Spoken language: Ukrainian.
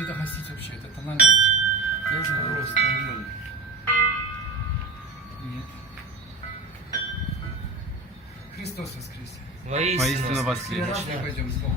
где-то гасить вообще, это тональность. Я знаю. Просто. Нет. Христос воскрес. Воистину воскрес. Пойдем с Богом.